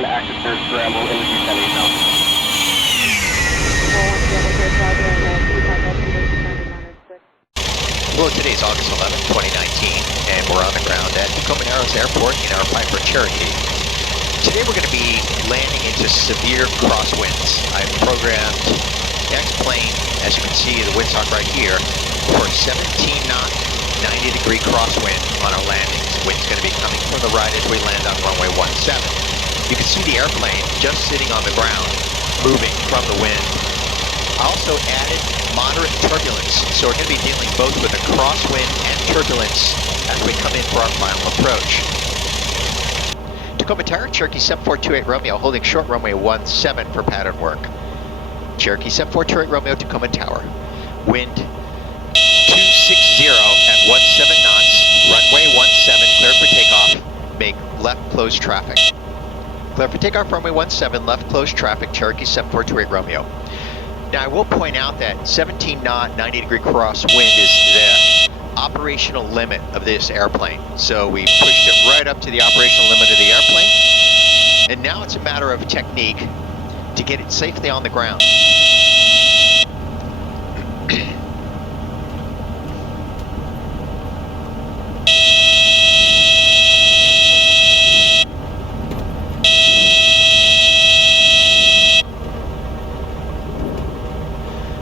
1, active third scramble into descending now. Well, today's August 11th, 2019, and we're on the ground at Tacoma Narrows Airport in our Piper Cherokee. Today we're going to be landing into severe crosswinds. I've programmed the X-plane, as you can see, the windsock right here, for 17 knot, 90 degree crosswind on our landings. Wind's going to be coming from the right as we land on runway 17. You can see the airplane just sitting on the ground, moving from the wind. I also added moderate turbulence, so we're going to be dealing both with a crosswind and turbulence as we come in for our final approach. Tacoma Tower, Cherokee 7428 Romeo, holding short runway 17 for pattern work. Cherokee 7428 Romeo, Tacoma Tower. Wind 260 at 17 knots, runway 17, clear for takeoff, make left close traffic. Clear for takeoff, runway 17, left close traffic, Cherokee 7428 Romeo. Now I will point out that 17 knot, 90 degree crosswind is the operational limit of this airplane. So we pushed it right up to the operational limit of the airplane. And now it's a matter of technique to get it safely on the ground.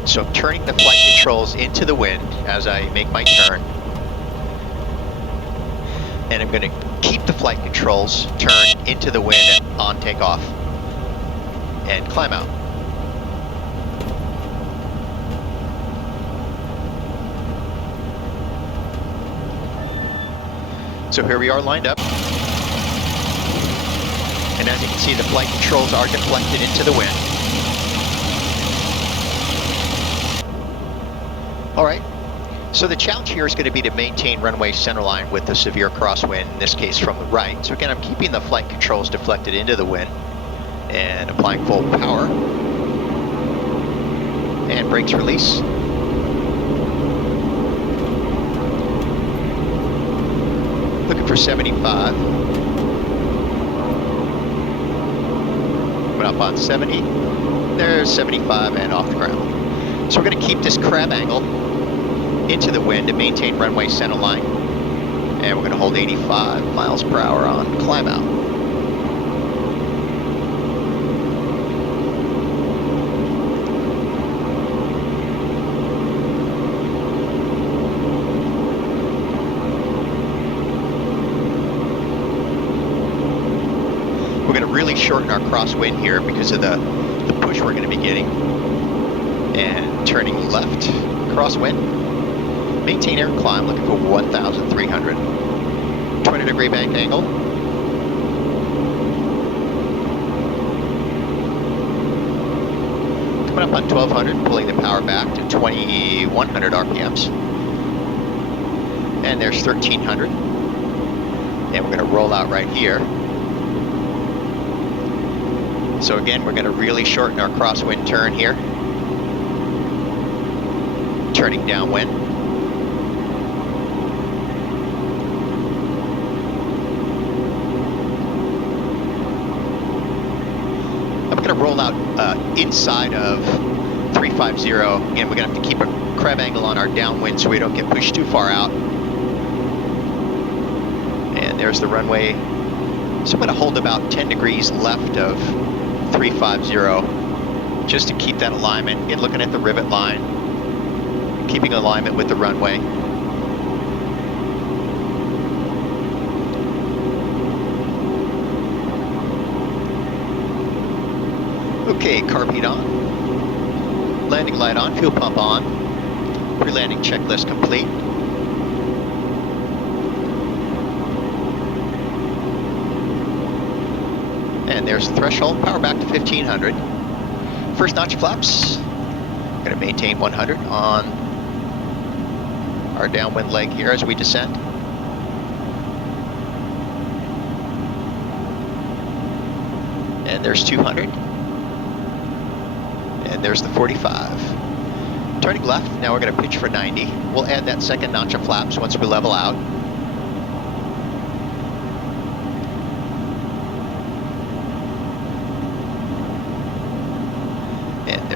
So I'm turning the flight controls into the wind as I make my turn. And I'm going to keep the flight controls turned into the wind on takeoff. And climb out. So here we are lined up. And as you can see, the flight controls are deflected into the wind. All right, so the challenge here is going to be to maintain runway centerline with the severe crosswind, in this case from the right. So again, I'm keeping the flight controls deflected into the wind and applying full power. And brakes release. Looking for 75. Went up on 70. There's 75 and off the ground. So we're going to keep this crab angle into the wind to maintain runway centerline. And we're going to hold 85 miles per hour on climb out. We're going to really shorten our crosswind here because of the push we're going to be getting. And turning left, crosswind. Maintain air and climb, looking for 1,300. 20 degree bank angle. Coming up on 1,200, pulling the power back to 2,100 RPMs. And there's 1,300. And we're going to roll out right here. So again, we're going to really shorten our crosswind turn here. Turning downwind. I'm going to roll out inside of 350. Again, we're going to have to keep a crab angle on our downwind so we don't get pushed too far out. And there's the runway. So I'm going to hold about 10 degrees left of 350 just to keep that alignment. Again, looking at the rivet line, keeping alignment with the runway. Okay, carb heat on, landing light on, fuel pump on, pre-landing checklist complete. And there's the threshold, power back to 1,500. First notch flaps, going to maintain 100 on our downwind leg here as we descend. And there's 200. And there's the 45. Turning left, now we're going to pitch for 90. We'll add that second notch of flaps once we level out.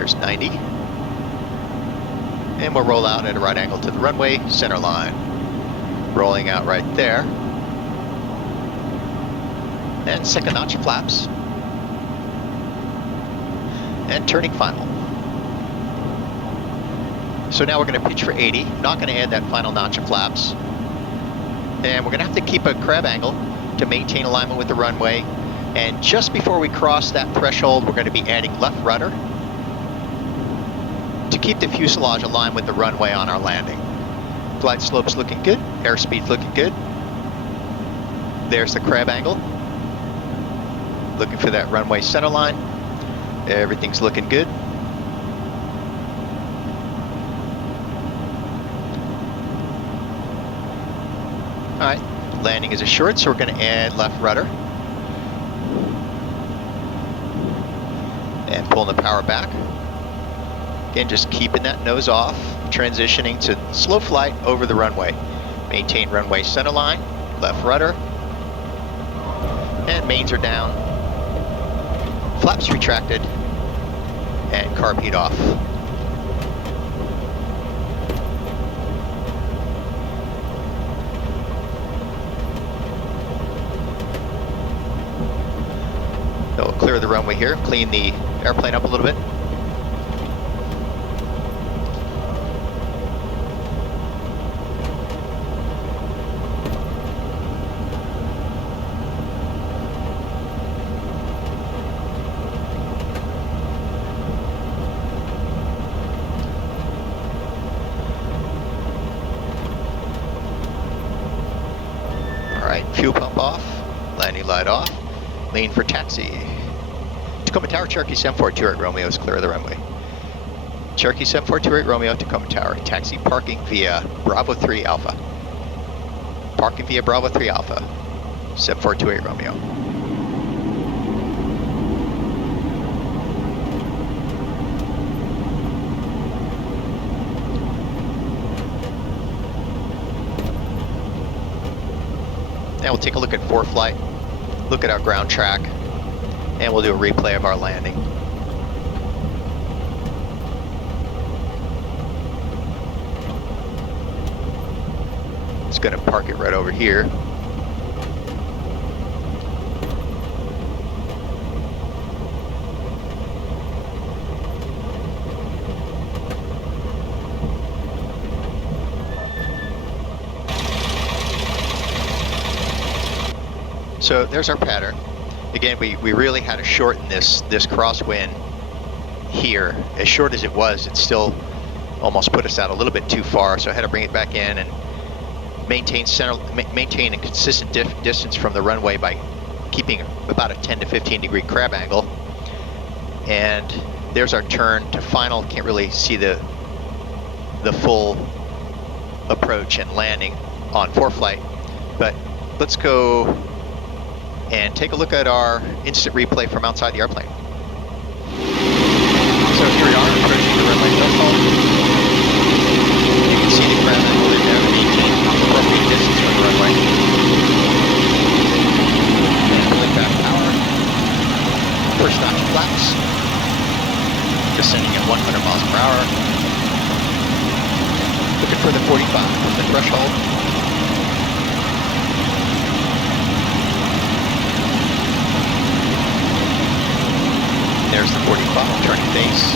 There's 90. And we'll roll out at a right angle to the runway, center line. Rolling out right there. And second notch of flaps. And turning final. So now we're going to pitch for 80. Not going to add that final notch of flaps. And we're going to have to keep a crab angle to maintain alignment with the runway. And just before we cross that threshold, we're going to be adding left rudder to keep the fuselage aligned with the runway on our landing. Glide slope's looking good. Airspeed's looking good. There's the crab angle. Looking for that runway center line. Everything's looking good. All right, landing is assured, so we're going to add left rudder. And pulling the power back. Again, just keeping that nose off, transitioning to slow flight over the runway. Maintain runway center line, left rudder, and mains are down. Flaps retracted, and carb heat off. So we'll clear the runway here, clean the airplane up a little bit. Fuel pump off, landing light off, lean for taxi. Tacoma Tower, Cherokee 742 at Romeo is clear of the runway. Cherokee 742 Romeo, Tacoma Tower, taxi parking via Bravo 3 Alpha. Parking via Bravo 3 Alpha, 7428 Romeo. Now we'll take a look at ForeFlight, look at our ground track, and we'll do a replay of our landing. It's going to park it right over here. So there's our pattern. Again, we really had to shorten this crosswind here. As short as it was, it still almost put us out a little bit too far, so I had to bring it back in and maintain a consistent distance from the runway by keeping about a 10 to 15 degree crab angle. And there's our turn to final. Can't really see the full approach and landing on ForeFlight, but let's go and take a look at our instant replay from outside the airplane. So here we are, approaching the runway threshold. You can see the crab angle in there, maintaining appropriate distance from the runway. And pulling back power. First notch of flaps. Descending at 100 miles per hour. Looking for the 45 from the threshold. There's the 45, turning base.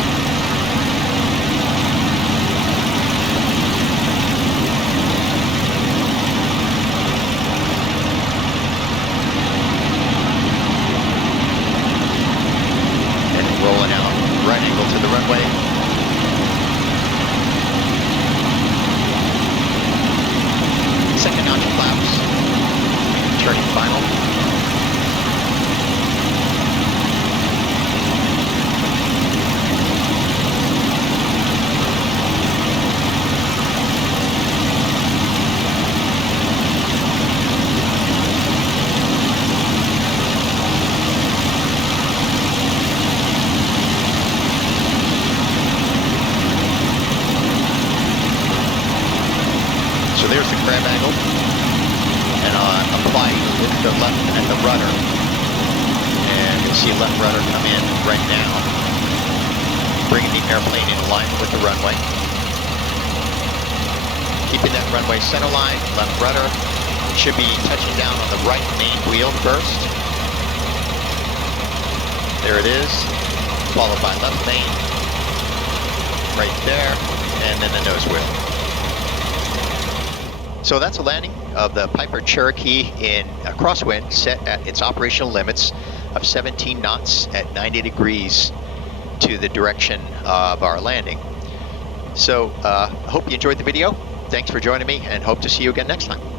And rolling out, right angle to the runway. Second notch of flaps, turning final. So there's the crab angle, and applying the left at the rudder, and you'll see left rudder come in right now. bringing the airplane in alignment with the runway. Keeping that runway center line, left rudder. Should be touching down on the right main wheel first. There it is, followed by left main, right there, and then the nose wheel. So that's a landing of the Piper Cherokee in a crosswind set at its operational limits of 17 knots at 90 degrees to the direction of our landing. So I hope you enjoyed the video. Thanks for joining me, and hope to see you again next time.